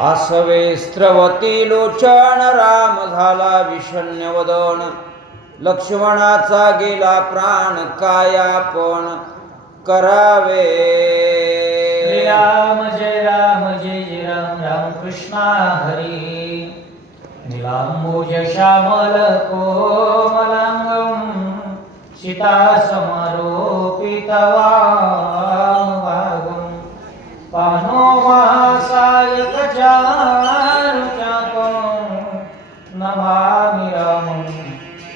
आसवे स्त्रवती लोचन, राम झाला विषण्ण वदन. लक्ष्मणाचा गेला प्राण, काय आपण करावे. राम जय जय राम राम कृष्णा हरी. नीलांबुज श्यामल कोमलांगं सीता समारोपितवागं. पानो महासायक चारुचापं नमामि रामं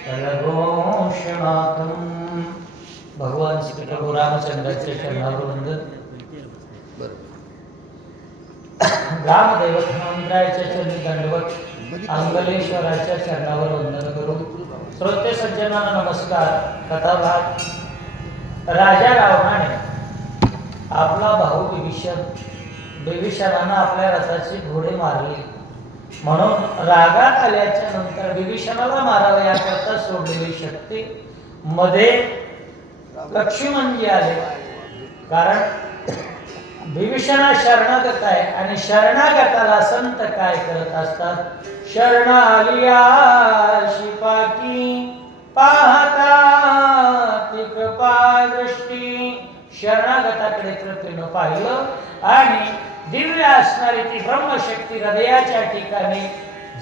तलघोषणाथं. भगवान श्री प्रभू रामचंद्राच्या चरणावर वंदन. ग्रामदैवत हनुमंतरायाच्या चरणी दंडवत, अंगलेश्वराच्या चरणावर वंदन करून श्रोते सज्जनांना नमस्कार. कथाभाग. राजा रावणाने आपला भाऊ बिभीषणानं आपल्या रथाची घोडे मारली, म्हणून रागात आल्याच्या नंतर बिभीषणाला मारावे याकरता सोडलेली शक्ती मध्ये लक्ष्मणजी आले. कारण बिभीषणा शरणागत आहे आणि शरणागताला संत काय करत असतात? शरणालिया शिपाकी पाहता ती कृपा दृष्टी. शरणागताकडे कृपेनं पाहिलं आणि दिव्य असणारी ती ब्रह्मशक्ती हृदयाच्या ठिकाणी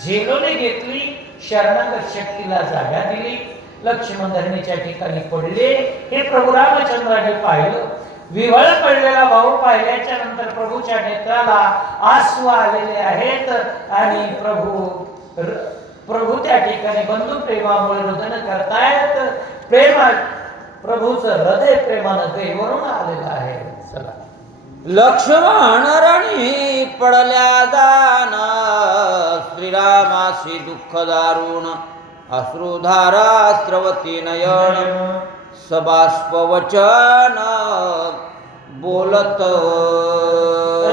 झेलून घेतली. शरणागत शक्तीला जागा दिली. लक्ष्मण धरणीच्या ठिकाणी पडले. हे प्रभू रामचंद्राने पाहिलं. विव्हळ पडलेला भाऊ पाहिल्याच्या नंतर प्रभूच्या नेत्राला आसू आलेले आहेत आणि प्रभू त्या ठिकाणी बंधू प्रेमामुळे रुदन करतायत. प्रभूचं हृदय प्रेमानं गैवरून आलेलं आहे. चला. लक्ष्मण रणी पडल्या दाना, श्रीरामाशी दुःख दारुण. अश्रुधारा स्रवती नयन, सबाष्प वचन बोलत.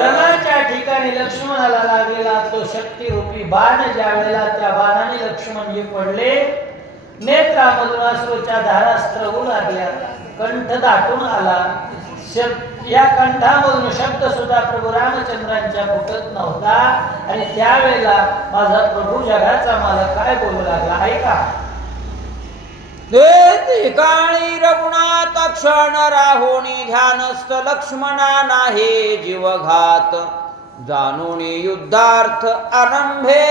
रणाच्या ठिकाणी लक्ष्मणाला लागलेला तो शक्तिरूपी बाण ज्यावेळेला त्या बाणाने लक्ष्मणजी पडले, नेत्रामधून अश्रूच्या धारा स्रवू लागल्या. कंठ दाटून आला. या कंठामधून शब्द सुद्धा प्रभू रामचंद्रांच्या फुटत नव्हता. आणि त्यावेळेला माझा प्रभू जगाचा मालक काय बोलू लागला ऐका. काळी रघुनाथ क्षण राहुनी, ध्यानस्थ लक्ष्मणा नाही जीवघात. जाणून युद्धार्थ आरंभे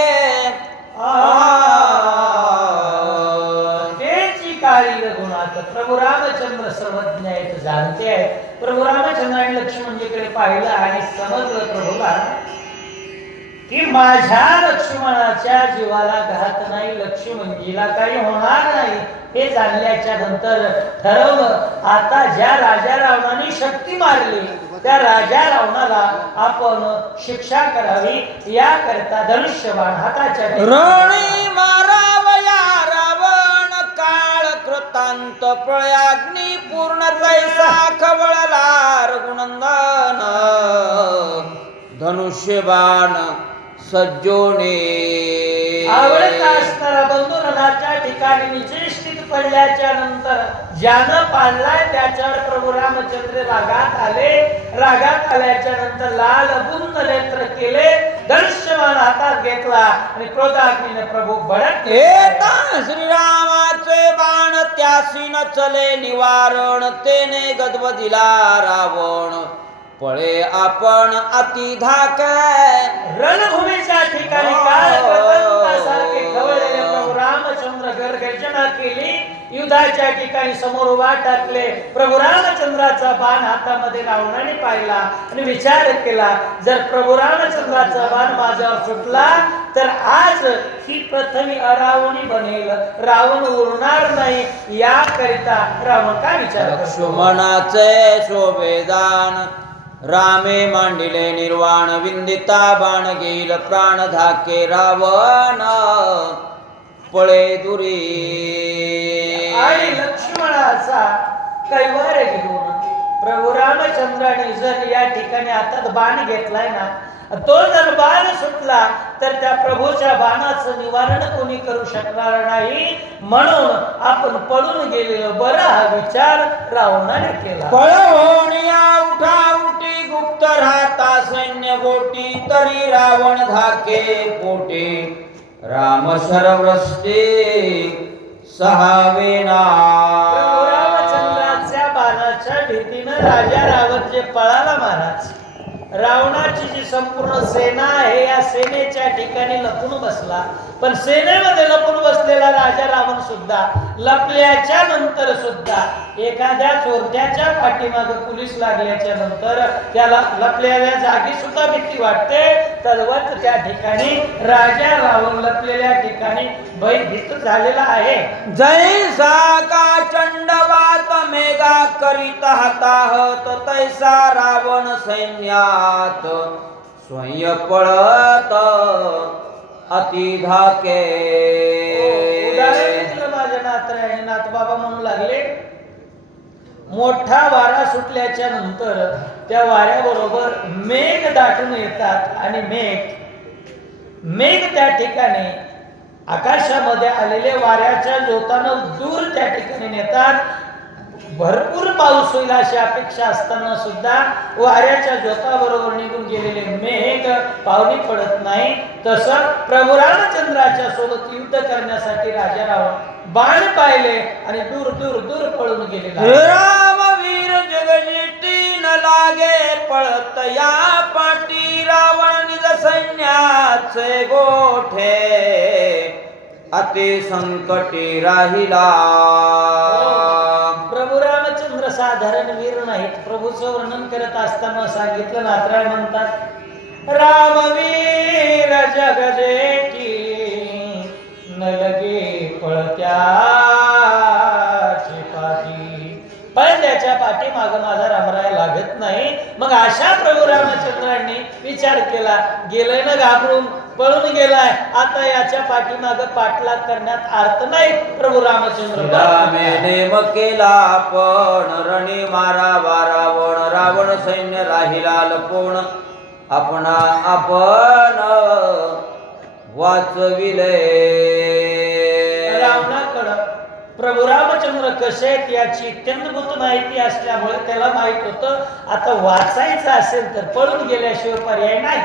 काळी रघुनाथ. प्रभू रामचंद्र सर्वज्ञ आहेत, जाणते आहेत. प्रभू रामचंद्राने लक्ष्मणजीकडे पाहिलं आणि समजलं प्रभूला की माझ्या लक्ष्मणाच्या जीवाला घात नाही, लक्ष्मणजीला काही होणार नाही. हे जाणल्याच्या नंतर ठरवलं आता ज्या राजा रावणाने शक्ती मारली त्या राजा रावणाला आपण शिक्षा करावी. याकरता धनुष्यबाण हाताच्या रणी मारावया रावण, काळ कृतांत प्रयाग्नी पूर्ण तैसा खवळला रघुनंदन. धनुष्यबाण सज्जोने आवडता असणारा बंधू रणाच्या ठिकाणी निश्चित पडल्याच्या नंतर ज्यानं पाडलाय त्याच्यावर प्रभू रामचंद्र रागात आले. रागात आल्याच्या नंतर लाल बुंद नेत्र केले. धनुष्यबाण हातात घेतला आणि क्रोधाग्नीने प्रभू भडकले. श्रीरामाचे बाण त्यासी न चले निवारण, तेने गदवदिला रावण. पळे आपण अति धाकाय. रणभूमीच्या ठिकाणी काळकंठासारखे खवळलेले प्रभू रामचंद्र गर्जना केली. युद्धाच्या ठिकाणी समोर उभा टाकले. प्रभू रामचंद्राचा बाण हातामध्ये रावणाने पाहिला आणि विचार केला जर प्रभू रामचंद्राचा बाण माझ्यावर सुटला तर आज ही प्रथमी अरावणी बनेल, रावण उरणार नाही. याकरिता रावण काय विचार करतो? लक्ष्मणाचे शोभेदान, रामे मांडिले निर्वाण. विंदिता बाण घेईल प्राण धाके रावण, पळे दुरी. आणि लक्ष्मणाचा कैवार घेऊन प्रभू रामचंद्राने जर या ठिकाणी हातात बाण घेतलाय ना, तो जर बाण सुटला तर त्या प्रभूच्या बाणाचं निवारण कोणी करू शकणार नाही. म्हणून आपण पळून गेलेलो बरं हा विचार रावणाने केला. पळवोनिया उठा उठी गुप्त राहता सैन्य गोटी तरी रावण धाके पोटे राम शरवृष्टी सहावेना. प्रभू रामचंद्राच्या बाणाच्या भीतीनं राजा रावण जे पळाला महाराज, रावणाची जी संपूर्ण सेना आहे या सेनेच्या ठिकाणी लपून बसला. पण सेनेमध्ये लपून बसलेला राजा रावण सुद्धा लपल्याच्या नंतर सुद्धा एखाद्या चोरट्याच्या पाठीमागे पोलीस लागल्याच्या नंतर त्याला लपलेल्या जागी सुद्धा भीती वाटते. तद्वत त्या ठिकाणी राजा रावण लपलेल्या ठिकाणी भयभीत झालेला आहे. जैसा का चंडवात मेघा करीत हताहत तैसा रावण सैन्यात स्वयं पळत अति धाके. माझ्या नातरायणे नाथबाबा म्हणू लागले, मोठा वारा सुटल्याच्या नंतर त्या वाऱ्याबरोबर मेघ दाटून येतात आणि मेघ त्या ठिकाणी आकाशामध्ये आलेले वाऱ्याच्या जोतानं दूर त्या ठिकाणी नेतात. भरपूर पाऊस होईल अशी अपेक्षा असताना सुद्धा वाऱ्याच्या जोताबरोबर निघून गेलेले मेघ पावली पडत नाही. तसं प्रभू रामचंद्राच्या सोबत युद्ध करण्यासाठी राजा रावण बाण पाहिले आणि दूर दूर दूर पळून गेलेला. रामवीर जगजिती न लागे पळत या पाटी रावण निज सैन्याचे गोठे अति संकटी राहिला. प्रभू रामचंद्र साधारण वीर नाहीत. प्रभूचं वर्णन करत असताना सांगितलं, नातराय म्हणतात, रामवीर जगजेठी न लगे पळत्याची पाठी. पळत्याच्या पाठी माग माझा रामराय लागत नाही. मग अशा प्रभू रामचंद्रांनी विचार केला, गेलंय ना घाबरून पळून गेलाय, आता याच्या पाठीमाग पाठलाग करण्यात अर्थ नाही. प्रभू रामचंद्र नेम केला पण रणी मारावा रावण रावण सैन्य राहिला लपून आपणा आपण वाचविले. रावणाकडं प्रभू रामचंद्र कसे आहेत याची अत्यंतभूत माहिती असल्यामुळे त्याला माहित होतं आता वाचायचं असेल तर पळून गेल्याशिवाय पर्याय नाही.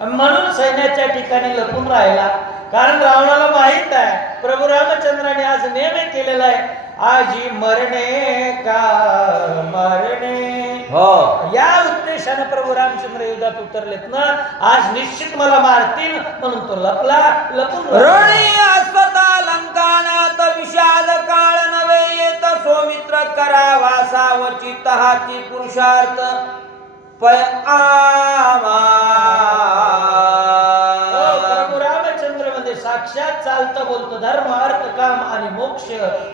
म्हणून सैन्याच्या ठिकाणी लपून राहिला. कारण रावणाला माहित आहे प्रभू रामचंद्राने आज नेम केलेला आहे, आजी मरणे का मरणे. या उद्देशाने प्रभू रामचंद्र युद्धात उतरलेत ना, आज निश्चित मला मारतील म्हणून तो लपून रणी असता लंकानात विषाद काळ नवे येत सौमित्र करावा सावचित हाती पुरुषार्थ पय आमा. प्रभू रामचंद्र मध्ये साक्षात चालतं बोलतं धर्म अर्थ काम आणि मोक्ष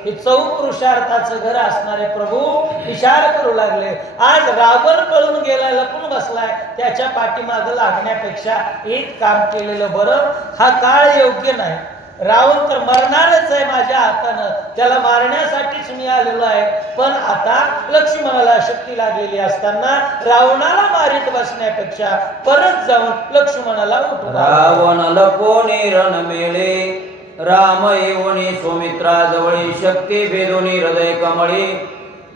हे चौपुरुषार्थाचं घर असणारे प्रभू विचार करू लागले. आज रावण पळून गेलाय, लपून बसलाय, त्याच्या पाठीमागं लागण्यापेक्षा एक काम केलेलं बरं. हा काळ योग्य नाही. रावण तर मरणारच आहे माझ्या हातानं, त्याला मारण्यासाठीच मी आलेलो आहे. पण आता लक्ष्मणाला शक्ती लागलेली असताना रावणाला मारीत बसण्यापेक्षा परत जाऊन लक्ष्मणाला उठवलं. रावण लपोनी रण मेळे राम येऊनी सौमित्रा जवळी शक्ती भेदोनी हृदय कमळी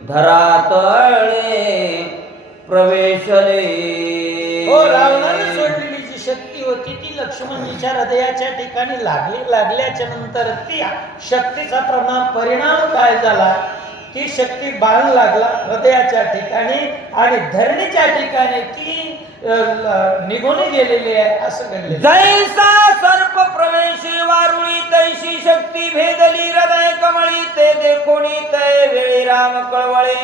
धरातळे प्रवेशले. हो, रावणाने सोडलेली जी शक्ती होती ती लक्ष्मणजीच्या हृदयाच्या ठिकाणी लागल्याच्या नंतर ती शक्तीचा परिणाम काय झाला, ती शक्ती बाण लागला हृदयाच्या ठिकाणी आणि धरणीच्या ठिकाणी ती निघून गेलेली आहे असं घडले. जैसा सर्प प्रवेशी वारुळी तैशी शक्ती भेदली हृदय कमळी ते देखोनी तै वेळी राम कळवळे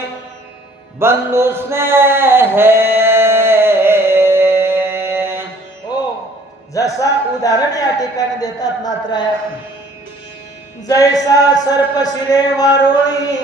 बंधू स्नेह. हो, जसा उदाहरण या ठिकाणी देतात नातराया, जैसा सर्प शिरे वारुळी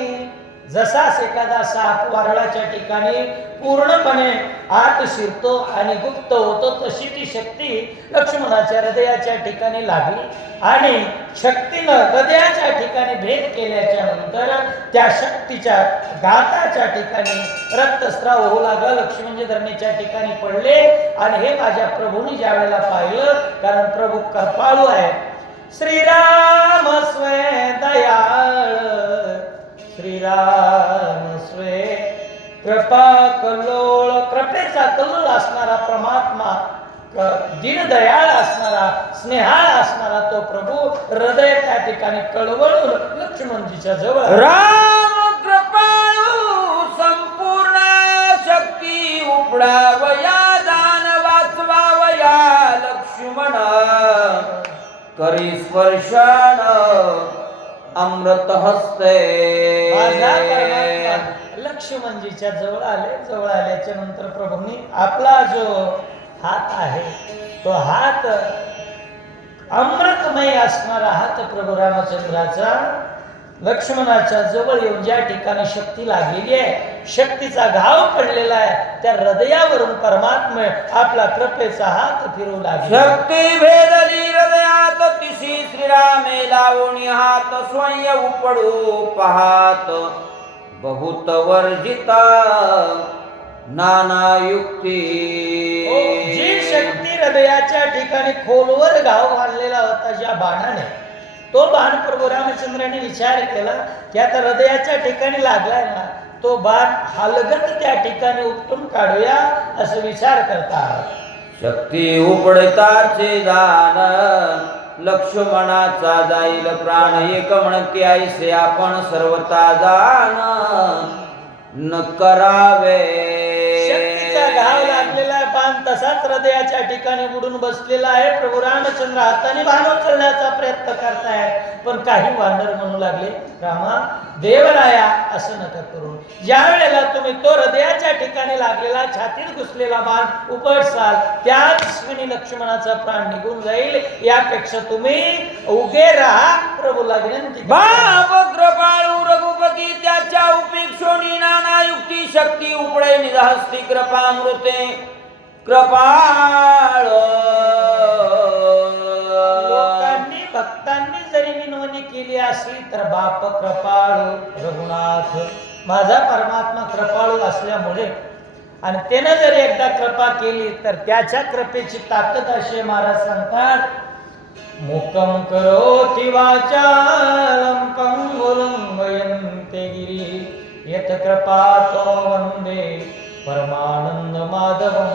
जसाच एखादा साप वारळाच्या ठिकाणी पूर्णपणे आत शिरतो आणि गुप्त होतो, तशी ती शक्ती लक्ष्मणाच्या हृदयाच्या ठिकाणी लागली आणि शक्तीनं हृदयाच्या ठिकाणी भेद केल्याच्या नंतर त्या शक्तीच्या घाताच्या ठिकाणी रक्तस्राव होऊ लागला. लक्ष्मणजी धरणीच्या ठिकाणी पडले आणि हे माझ्या प्रभूंनी ज्या वेळेला पाहिलं, कारण प्रभू कृपाळू आहे. श्रीराम स्वे दयाळ, श्रीराम स्वे कृपा कल्लोळ, कृपेचा कल्लोळ असणारा परमात्मा, दीनदयाळ असणारा, स्नेहाळ असणारा तो प्रभू हृदय त्या ठिकाणी कळवळून लक्ष्मणजीच्या जवळ. राम कृपाळू संपूर्ण शक्ती उपडावया, दान वाचवावया लक्ष्मण करी स्पर्शन अमृत हस्ते. माझा परमात्मा लक्ष्मणजीच्या जवळ आले. जवळ आल्याच्या नंतर प्रभूंनी आपला जो हात आहे तो हात अमृतमय असणारा हात प्रभू रामचंद्राचा लक्ष्मणाच्या जवळ येऊन ज्या ठिकाणी शक्ती लागलेली आहे, शक्तीचा घाव पडलेला आहे, त्या हृदयावरून परमात्मा आपला कृपेचा हात फिरवू लागले. शक्ती भेदली हृदयात तिशी, श्रीरामे लावणी हात स्वयं उपडू पाहात. बहुत वर्जिता नाना युक्ती. जी शक्ती हृदयाच्या ठिकाणी खोलवर घाव घाललेला होता ज्या बाणाने, तो बाण प्रभू रामचंद्राने विचार केला की आता हृदयाच्या ठिकाणी लागलाय ना, तो बाण हलगत त्या ठिकाणी उपटून काढूया असं विचार करतात. शक्ती उपडताचे दान लक्ष्मणाचा जाईल प्राण. एक म्हणते ऐसे आपण सर्वता जाण न करावे. शक्तीचा घाव लागलेला बाण तसाच हृदयाच्या ठिकाणी बुडून बसलेला आहे. प्रभू रामचंद्र हाताने बाण उचलण्याचा प्रयत्न करतायत, पण काही वानर म्हणू लागले, रामा देवराया असं नका करू. ज्या वेळेला तुम्ही तो हृदयाच्या ठिकाणी लागलेला छातीत घुसलेला बाण उपटसाल, त्याच क्षणी लक्ष्मणाचा प्राण निघून जाईल. यापेक्षा तुम्ही उभे राहा. प्रभूला विनंती. बाप कृपाळू रघुपती त्याच्या उपेक्षोनी नाना युक्ती. शक्ती उपडे निधहस्ती कृपामृते कृपाळ. लोकांनी भक्तांनी जरी विनवणी केली असली तर बाप कृपाळू रघुनाथ, माझा परमात्मा कृपाळू असल्यामुळे आणि त्यानं जर एकदा कृपा केली तर त्याच्या कृपेची ताकद असे महाराज सांगतात. मुकं करोति वाचालं पंगुलं वयन्ते गिरी यत कृपातो वंदे परमानंद माधवम.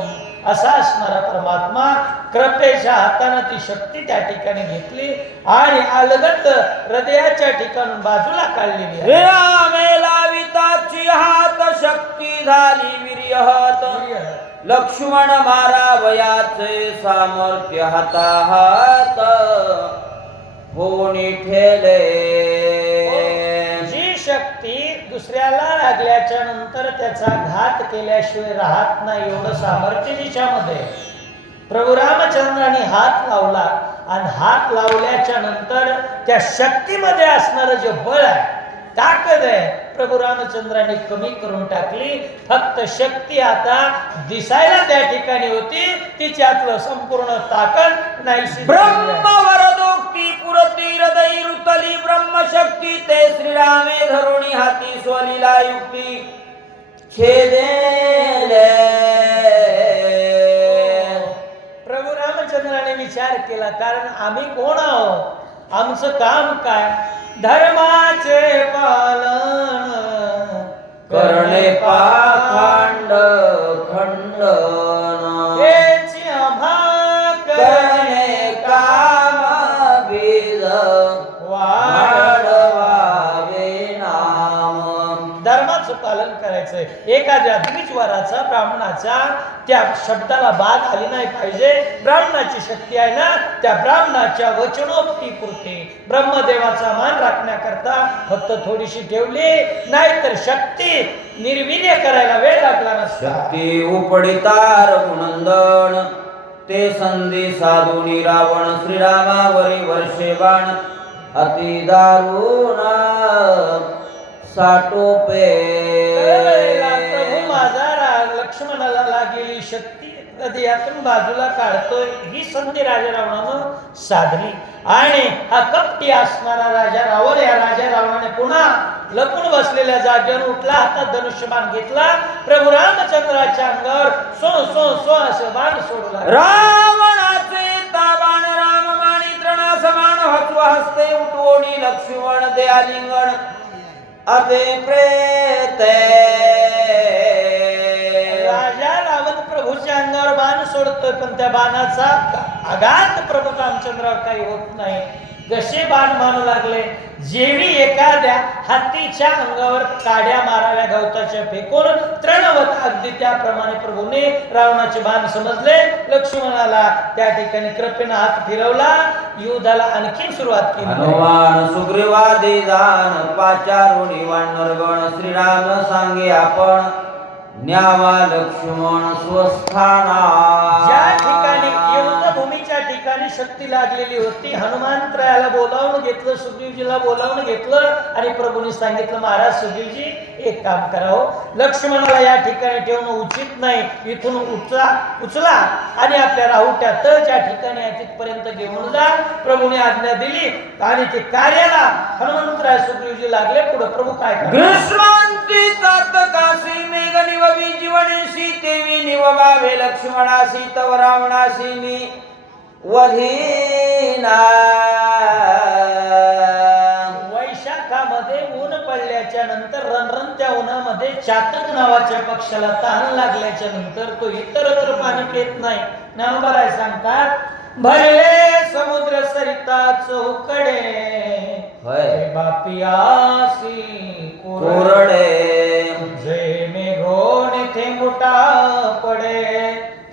असा असणारा परमात्मा कृपेच्या हाताने ती शक्ती त्या ठिकाणी घेतली आणि अलगत हृदयाच्या ठिकाणून बाजूला काढलेली आहे. रामे लाविताची हात शक्ती झाली वीर्यहत. लक्ष्मण मारावयाचे सामर्थ्य हाताहात होणी ठेले. जी शक्ती दुसऱ्याला लागल्याच्या नंतर त्याचा घात केल्याशिवाय राहत नाही, एवढं सामर्थ्य जिच्यामध्ये. प्रभू रामचंद्राने हात लावला आणि हात लावल्याच्या नंतर त्या शक्तीमध्ये असणारं जे बळ आहे, ताकद आहे, प्रभू रामचंद्राने कमी करून टाकली. फक्त शक्ती आता दिसायला त्या ठिकाणी होती, तिच्यातलं संपूर्ण ताकद नाही. ब्रह्मवरदोक्ती पुरती हृदय रुतली ब्रह्मशक्ती. ते श्रीरामे धरुणी हाती स्वलीला युक्ती छेदेले. प्रभू रामचंद्राने विचार केला, कारण आम्ही कोण आहोत, आमचं काम काय? धर्माचे पालन करणे पाखंड खंडन. हेची आम्हा करणे काम बीज वाढवावे नाम. धर्माचं पालन करायचंय. एखाद्या द्विजवराचा ब्राह्मणाचा त्या शब्दाला बाध आली नाही पाहिजे. ब्राह्मणाची शक्ती आहे ना, त्या ब्राह्मणाच्या वचनोक्ती पुरते ब्रह्मदेवाचा मान राखण्याकरता फक्त थोडीशी ठेवली, नाहीतर शक्ती निर्वीर्य करायला वेळ लागला नसता. शक्ती उपडितार गुणंदन. ते संधी साधुनी रावण श्रीरामावरी वर्षे बाण अति दारुण. साटोपे त्यावेळेला प्रभू माझा लक्ष्मणाला लागलेली शक्ती हृदयातून बाजूला काढतोय ही संधी राजा रावणानं साधली आणि हा कपटी असणारा राजा रावण या राजा रावणाने पुन्हा लपून बसलेल्या जागेवर उठला, हातात धनुष्यबाण घेतला, प्रभू रामचंद्राच्या अंगावर सो सो सो असं बाण सोडू लागला. रावणाचे ताबाण रामबाणी त्रणा समान हसव हस्ते उठवणी लक्ष्मण दे आलिंगण अते प्रेते. राजा रावण प्रभूच्या अंगावर बाण सोडतोय पण त्या बाणाचा आघात प्रभू रामचंद्रावर काही होत नाही. जसे बाण मारू लागले, जेवी एखाद्या हत्तीच्या अंगावर काड्या माराव्या गवताच्या फेकून तृणवत अगदी त्याप्रमाणे प्रभूने रावणाचे बाण समजले. लक्ष्मणाला त्या ठिकाणी कृपेने हात फिरवला, युद्धाला आणखी सुरुवात केली. हनुमान सुग्रीवादी जान पाचारुणी वानरगण श्रीराम सांगे आपण न्यावा लक्ष्मण स्वस्थाना. ज्या ठिकाणी युद्धभूमीच्या ठिकाणी शक्ती लागलेली होती, हनुमंतरायाला बोलावून घेतलं, सुग्रीवजीला बोलावून घेतलं आणि प्रभूंनी सांगितलं, महाराज सुग्रीवजी एक काम करावं, लक्ष्मणाला या ठिकाणी ठेवणं उचित नाही, इथून उचला आणि आपल्या राहुट्या तळच्या ठिकाणी आहे तिथपर्यंत घेऊन जा. प्रभूने आज्ञा दिली आणि ते कार्याला हनुमंतराय सुग्रीवजी लागले. पुढे प्रभू काय ग्रीष्मांती काशी मेघ निववी जीवनेशी तेवी निववावे लक्ष्मणासी तव रावणासी मी वधीना. वैशाखामध्ये ऊन पडल्याच्या नंतर रणरणत्या उन्हामध्ये चातक नावाच्या पक्षाला तहान लागल्याच्या नंतर तो इतरत्र पाणी पित नाही. ज्ञानोबा सांगतात, भरले समुद्र सरिता चौकडे बापियासी कोरडे जे मेघोन थेंबुटा पडे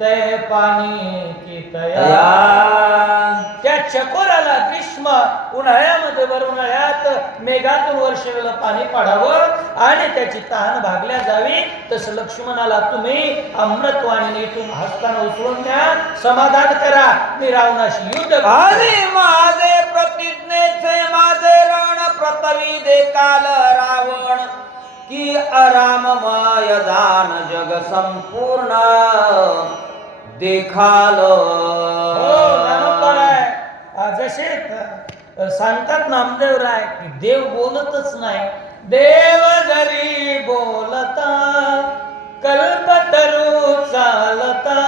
ते पाणी की तया. त्या चकोराला ग्रीष्म उन्हाळ्यामध्ये वर उन्हाळ्यात मेघातून वर्षाला पाणी पडावं आणि त्याची तहान भागल्या जावी, तसं लक्ष्मणाला तुम्ही अमृतवाणीने इथून हस्ताना उचलून द्या, समाधान करा, मी रावणाशी युद्ध. आणि माझे प्रतिज्ञेचे माझे रण प्रतवी दे काल रावण की अराममय दान जग संपूर्ण देखाल. जसे सांगतात नामदेव राय की देव बोलतच नाही, देव जरी बोलता कल्पतरू चालता,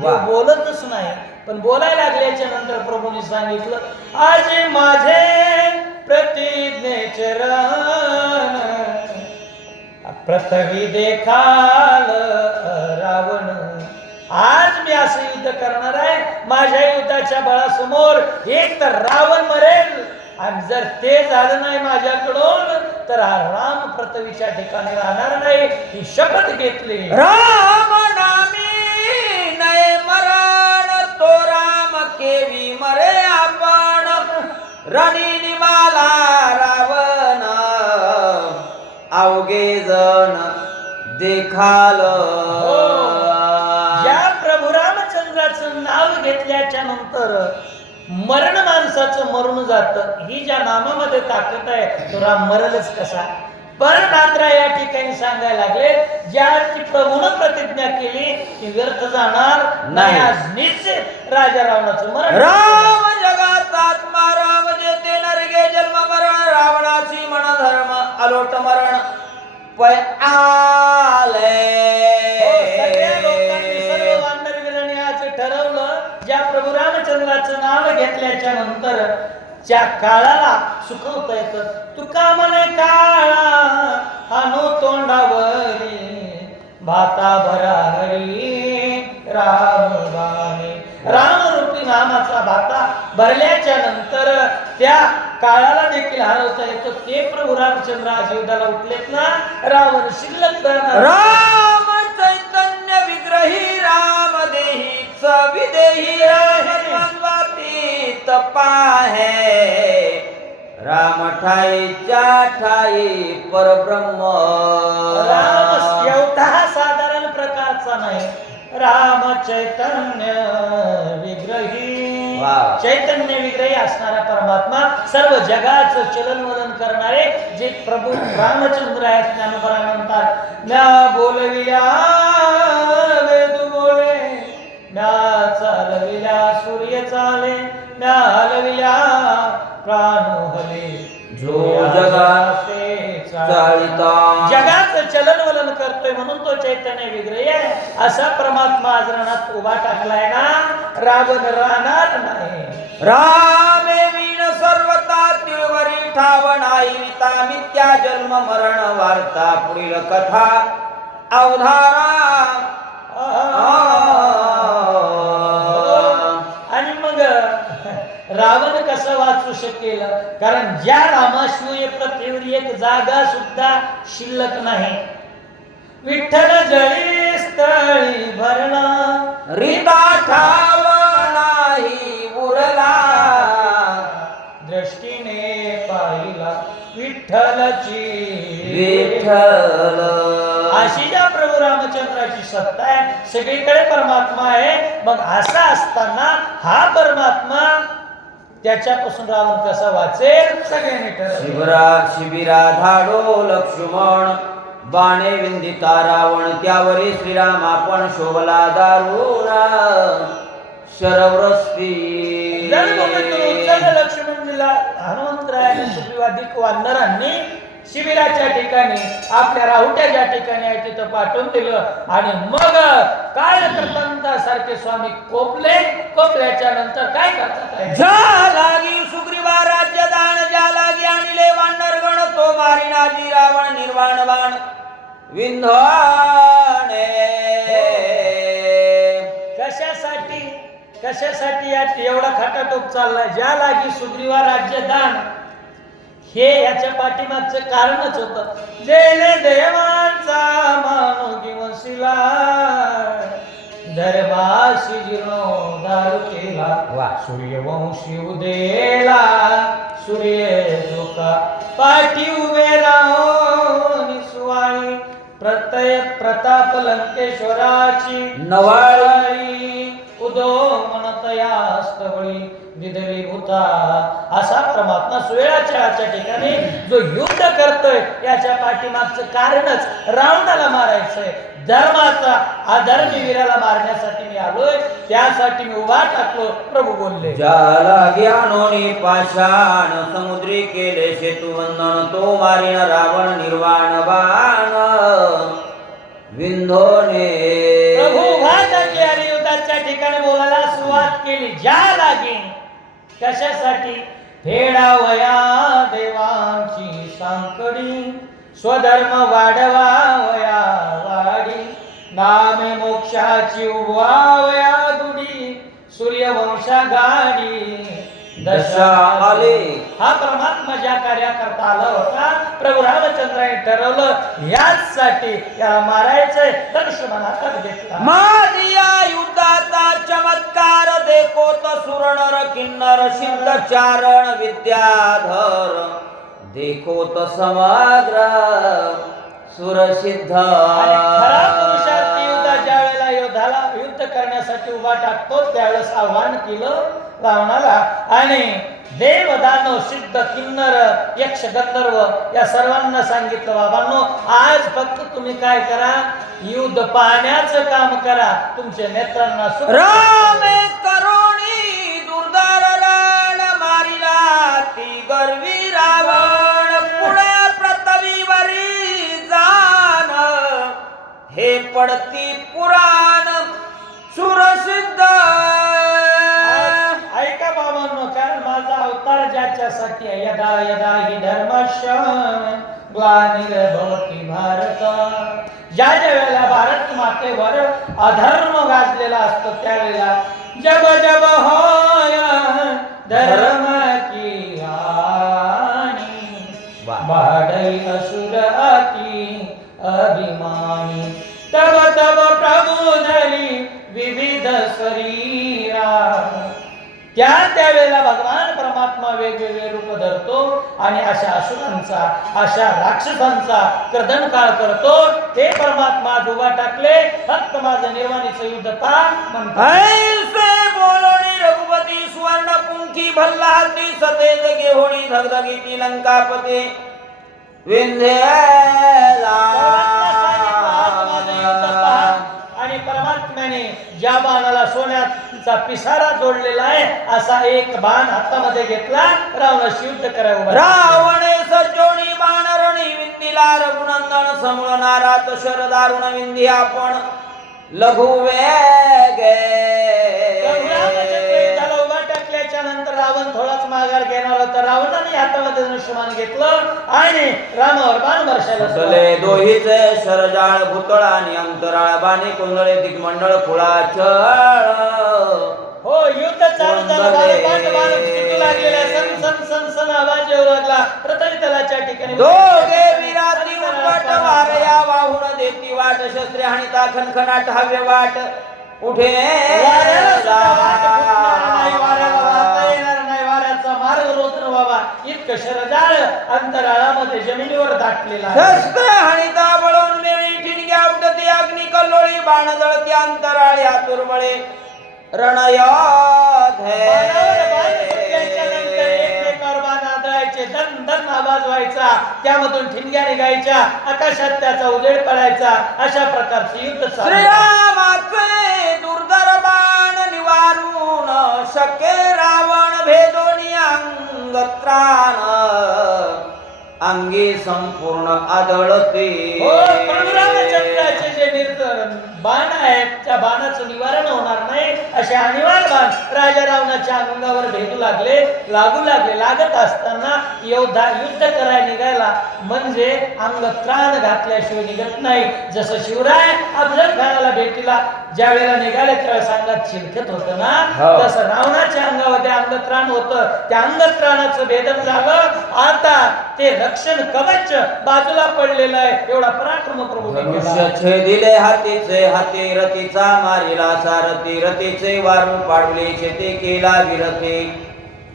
देव बोलतच नाही. पण बोलायला लागल्याच्या नंतर प्रभूने सांगितलं, आज माझे प्रतिज्ञेचे रण पृथ्वी देखाल रावण. आज मी असं युद्ध करणार आहे, माझ्या युद्धाच्या बळासमोर एक तर रावण मरेल आणि जर ते झालं नाही माझ्याकडून तर हा राम पृथ्वीच्या ठिकाणी राहणार नाही, ही शपथ घेतली. राम नामी नये मरण तो राम केवी मरे आपण रणी निमाला रावण अवघे जण देखाल. ज्या प्रभू रामचंद्राचं नाव घेतल्याच्या नंतर मरण माणसाचं मरून जातं, ही ज्या नामामध्ये ताकद आहे, तो राम मरलच कसा. पण मात्र या ठिकाणी सांगायला लागले, ज्या प्रभूनं प्रतिज्ञा केली ती व्यर्थ जाणार नाही. आज निश्चित राजा रावणाचं मरण. राम जगात आत्मा राम जेते नरगे जन्म मरण रावणाची मन धर्म अलोट मरण पै आले. सगळ्या लोकांनी सर्व वानरवीरांनी आज ठरवलं, ज्या प्रभू रामचंद्राचं नाव घेतल्याच्या नंतर ज्या काळाला सुखवता येतं. तुका म्हणे काळा हानो तोंडावरी भाता भरा हरी राम गाणे. रामरूपी नामाचा भाता भरल्याच्या नंतर त्या काळाला देखील हरवता येतं. ते प्रभू रामचंद्र आज युद्धाला उठलेत ना, रावण शिल्लक राहणार. राम चैतन्य विग्रही राम देही विदेही रामवाती तपाहे राम ठाईच्या ठाई परब्रह्म. राम एवढा साधारण प्रकारचा नाही, राम चैतन्य विग्रही, चैतन्य विग्रही असणारा परमात्मा सर्व जगाचं चलनवलन करणारे जे प्रभू रामचंद्र आहेत. ज्ञानोबा म्हणतात म्या बोलविल्या वेद बोले, म्या चालविल्या सूर्य चाले, म्या हलविल्या प्राण हले, जो जगाचे चालिता. जगाचं चलनवलन करतोय म्हणून तो चैतन्य विग्रही आहे. असा परमात्मा आज रणात उभा टाकलाय ना, रावण राहणार नाही. रामे विण सर्वता तिळवरी ठाव नाही विता, मिथ्या जन्म मरण वार्ता पुढील कथा अवधारा. आणि मग रावण कसं वाचू शकेल? कारण ज्या रामाशिवाय पृथ्वीवर एक जागा सुद्धा शिल्लक नाही. विठ्ठल जळी स्थळी भरणा, रिता ठाव नाही उरला, दृष्टीने पाहिला विठ्ठलची विठ्ठल. अशी ज्या प्रभू रामचंद्राची सत्ता आहे, सगळीकडे परमात्मा आहे. मग असा असताना हा परमात्मा त्याच्यापासून रावण कसा वाचेल? सगळ्यांनी ठरवलं. शिबिरा धाडो लक्ष्मण, बाणे विंदिता रावण, त्यावरी श्रीराम आपण शोभला दारुणा शरवृष्टी. लक्ष्मणजीला हनुमंतरायाने सुग्रीवादिक वानरांनी शिबिराच्या ठिकाणी आपल्या राहुट्या ज्या ठिकाणी आहे तिथं पाठवून दिलं. आणि मग काय करता सारखे स्वामी कोपल्याच्या नंतर काय करतात? ज्या लागी सुग्रीवा राज्य दान, ज्या लागी आणले वानर गण, तो मारिनाजी रावण निर्वाण बाण विंधवाने. कशासाठी यात एवढा खटाटोप चाललाय? ज्या लागी सुग्रीवा राज्य दान, हे याच्या पाठीमागचं कारणच होतं. जेने देवांचा मानो किंवा धर्माशी जीर्णोद्धार केला, सूर्यवंशी उदेला सूर्य जोका, पाठी उभे राहून सुवाळी प्रताप लंकेश्वराची नवाळी, उदो मनतया स्तवळी दिदली भूता. असा परमात्मा सुवेळाच्या ठिकाणी जो युद्ध करतोय याच्या पाठीमागचं कारणच रावणाला मारायचंय. धर्माचा अधर्मी वीराला मारण्यासाठी मी आलोय, त्यासाठी मी उभा टाकलो. प्रभू बोलले ज्याला ज्ञानोनी पाषाण, समुद्री केले सेतुवंदन, तो मारिन रावण निर्वाण बाण विंधोने. प्रभू उभा टाकले आणि युद्धाच्या ठिकाणी बोलायला सुरुवात केली. ज्या लागे कशासाठी? फेडावया देवांची सांकडी, स्वधर्म वाढवावया वाडी, नामे मोक्षाची उभवावया दुडी, सूर्यवंशा गाडी दशा आले. हा परमात्मा ज्या कार्याकरता आला होता, प्रभू रामचंद्राने ठरवलं याचसाठी याला मारायचंय. लक्ष्मण हातात घेतला. माझिया युद्धाचा चमत्कार, देखो तो सुरनर किन्नर सिद्ध चारण विद्याधर, देखो तो समग्र सुरसिद्ध. खरा पुरुषार्थी युद्धाच्या वेळेला युद्ध करण्यासाठी उभा टाकतो, त्यावेळेस आव्हान केलं रावणाला. आणि देव दानव सिद्ध किन्नर यक्ष गंधर्व या सर्वांना सांगितलं, बाबांनो आज फक्त तुम्ही काय करा, युद्ध पाहण्याचं काम करा. तुमच्या नेत्रांना रामे करुणी दुर्धर रण, मारिला ती गर्वी रावण, पुढे पृथ्वीवरी जाण, हे पडती पुराण सुरसिद्ध. ऐका बाबांनो, कारण माझा अवतार ज्याच्यासाठी आहे. यदा यदा हि धर्मश्य ग्लानिर्भवति भारत, ज्या वेळेला भारत मातेवर अधर्म गाजलेला असतो त्यावेळेला जब जब होय धर्म की हानी, वाढई असुर अति अभिमानी, तब तब प्रभू धरी विविध शरीरा. त्यावेळेला भगवान परमात्मा वेगवेगळे रूप धरतो आणि अशा असुरांचा, अशा राक्षसांचा कर्दनकाळ करतो. ते परमात्मा उभा टाकले, फक्त माझं निर्वाणीचं युद्ध पहा म्हणतात. ऐसे बोलणी रघुपती सुवर्ण पुंख मुखी भल्ला हाती सतेज घेऊणी धगधगीती लंकापते विंध्याला आणि परमात्म्याने ज्या बाणाला सोन्याचा पिसारा जोडलेला आहे असा एक बाण हातामध्ये घेतला रावणाशी युद्ध करावं रावणे सज्जोनी बाण रणी विंदिला रघुनंदन समळणारात शरदारुण विंधी आपण लघु वेगे त्याला उभा टाकल्याच्या नंतर रावण थोडाच माघार घेणार होता रावणाने हातामध्ये धनुष्यबाण घेतलं आणि रामावर बाण वर्षाला सले दोहीचे शरजाळ भूतळा आणि अंतराळ बाणी कुंडळे दिग्मंडळ फुळाचळ हो युद्ध चालू झालं बाण सुटू लागलेला सन सन सन सन आवाज येऊ लागला प्रथम तलाच्या ठिकाणी दोघे विराती उपट वारया वाहुण देती वाट शस्त्रे हाणिता खनखनाट हव्य वाट उठे मार्ग रोधन बाबा इतकं शरजाळ अंतराळामध्ये जमिनीवर दाटलेला शस्त्र हाणिता बळून मेळी ठिणग्या उठती अग्नी कल्लोळी बाण जळती अंतराळ या तुरबळे धन धन आवाज व्हायचा त्यामधून ठिणग्या निघायच्या आकाशात त्याचा उजेड पडायचा अशा प्रकारचे युद्ध श्रीरामाचे दुर्धर बाण निवारून शके रावण भेदोनी अंगत्राण अंगी संपूर्ण आदळते रामचंद्राचे जे बाण आहेत त्या बाणाचं निवारण होणार नाही असे अनिवार्य बाण राजा रावणाच्या अंगावर भेटू लागू लागले लागत असताना योद्धा युद्ध करायला निघायला म्हणजे अंग त्राण घातल्याशिवाय निघत नाही जसं शिवराय अफजल खानाला भेटीला ज्या वेळेला निघाले त्यावेळेस अंगात चिलखत होतं ना तसं रावणाच्या अंगामध्ये अंगत्राण होतं त्या अंगत्राणाचं भेदन झालं आता ते रक्षण कवच बाजूला पडलेलं आहे एवढा पराक्रम प्रभू दिले हातीचे हाती रतीचा मारिला सारथी रतीचे वारून पाडले शेते केला विरती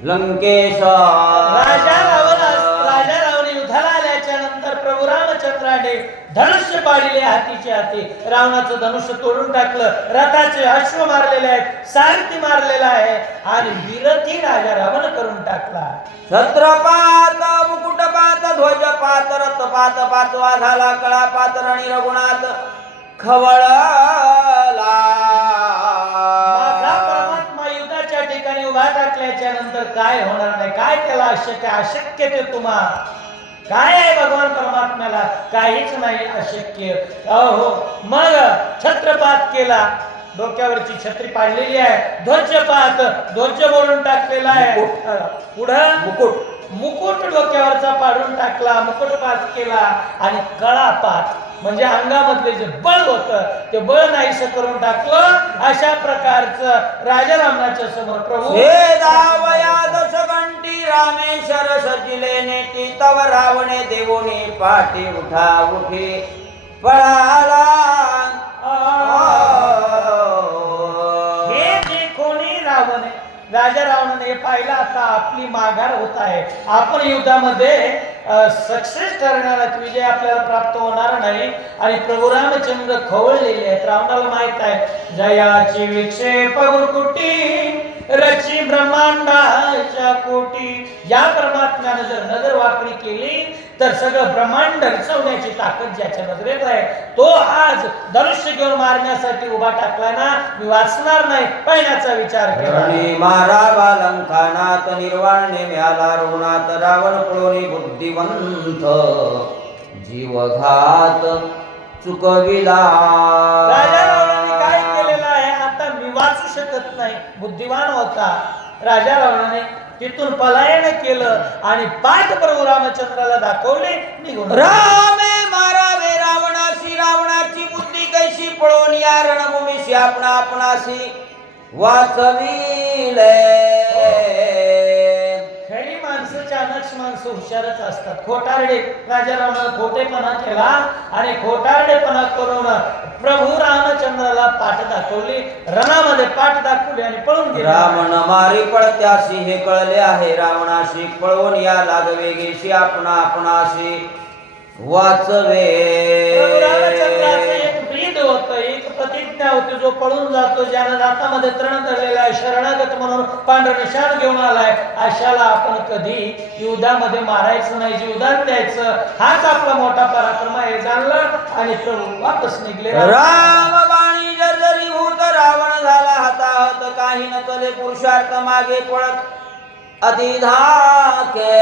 लंकेश राजा रावण युद्धाला आल्याच्या नंतर प्रभू रामचंद्राने धनुष्य पाडले हातीचे हाती रावणाचं धनुष्य तोडून टाकलं रथाचे अश्व मारलेले आहेत सारथी मारलेला आहे आणि विरथी राजा रावण करून टाकला छत्रपात मुकुटपात ध्वजपात रथपात पाचवा झाला कळापात रणी रघुनाथ खवळला परमात्मा युद्धाच्या ठिकाणी उभा टाकल्याच्या नंतर काय होणार नाही काय त्याला अशक्य ते तुम्हा काय आहे भगवान परमात्म्याला काहीच नाही अशक्य हो मग छत्रपात केला डोक्यावरची छत्री पाडलेली आहे ध्वज मोडून टाकलेला आहे पुढं मुकुट डोक्यावरचा पाडून टाकला मुकुटपात केला आणि कळापात म्हणजे अंगामधले जे बळ होतं ते बळ नाहीसं करून टाकलं अशा प्रकारचं राजा रावणाच्या समोर प्रभू हे दावया दशघंटी रामेश्वर सजिले नेटी तव रावणे देवोनी पाठी उठा उठी पळाला हे जे कोणी रावण आहे राजा रावणाने पाहिलं आता आपली माघार होत आहे आपण युद्धामध्ये सक्सेस ठरणार विजय आपल्याला प्राप्त होणार नाही आणि प्रभू रामचंद्र खवळलेले आहेत रावणाला माहित आहे जयाची विक्षेप गुरकुटी रची ब्रह्मांडाच्या कोटी या परमात्म्याने जर नजर वाकडी केली तर सगळं ब्रह्मांड रचवण्याची ताकद ज्याच्या नजरेत आहे तो आज धनुष्य घेऊन मारण्यासाठी उभा टाकला ना मी वाचणार नाही पहिल्याचा विचार केला मारा बालंकानात निर्वाणे मिळाला रुग्णात रावण पळोनी बुद्धिवंत जीवघात चुकविला राजा रावणाने काय केलेलं आहे आता मी वाचू शकत नाही बुद्धिवान होता राजा रावणाने तिथून पलायन केलं आणि पाठ प्रभू रामचंद्राला दाखवले निघून रामे मारावे रावणाशी रावणाची बुद्धी कैशी पळून या रणभूमीशी आपणाशी वाचविले खरी माणसं चाणक्य माणसं हुशारच असतात खोटारडे राजा रावणाने खोटेपणा केला आणि खोटारडेपणा करून प्रभू रामचंद्राला पाठ दाखवली रणामध्ये पाठ दाखवली आणि पळून गेले रावण मारी पळत्याशी हे कळले आहे रावणाशी पळवून या लागवेगेशी आपणाशी वाचवे प्रभू रामचंद्राचं एक ब्रीद होतं एक प्रतिज्ञा होती जो पळून जातो. ज्यानं हातामध्ये तरण धरलेला आहे, शरणागत म्हणून पांढरा निशाण घेऊन आलाय, अशाला आपण कधी युद्धामध्ये मारायचं नाही, जीवदान द्यायचं. हाच आपला मोठा पराक्रम आहे जाणलं. आणि प्रभू वापस निघले. राम बाणी जर्जरी भूत रावण झाला हताहत. काही न चले पुरुषार्थ मागे पळत अतिधाके.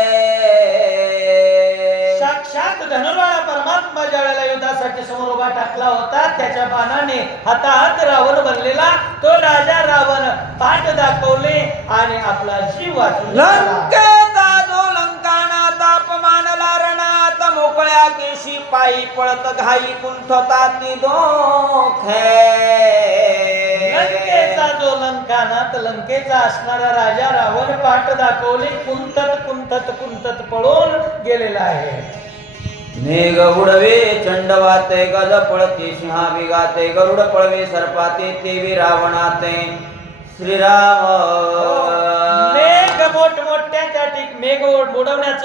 साक्षात धनुर्वाळा परमात्मा ज्या वेळेला युद्धासाठी समोर उभा टाकला होता, त्याच्या बाणाने हातात रावण बनलेला तो राजा रावण पाठ दाखवले आणि आपला जीव वाचवला. लंकेचा जो लंकाना ताप मानला रणात. मोकळ्या केशी पायी पळत घाई कुंठता ती दोखे. लंकेचा जो लंकानात लंकेचा असणारा राजा रावण पाठ दाखवले, कुंतत कुंतत कुंतत पळून गेलेला आहे. मेघ उडवे चंड वाते गज पळते सिंहा बिगाते. गरुड पळवे सर्पाते ते रावणाते. श्रीराम मेघ मोठमोठ्या त्या मेघ उडवण्याचं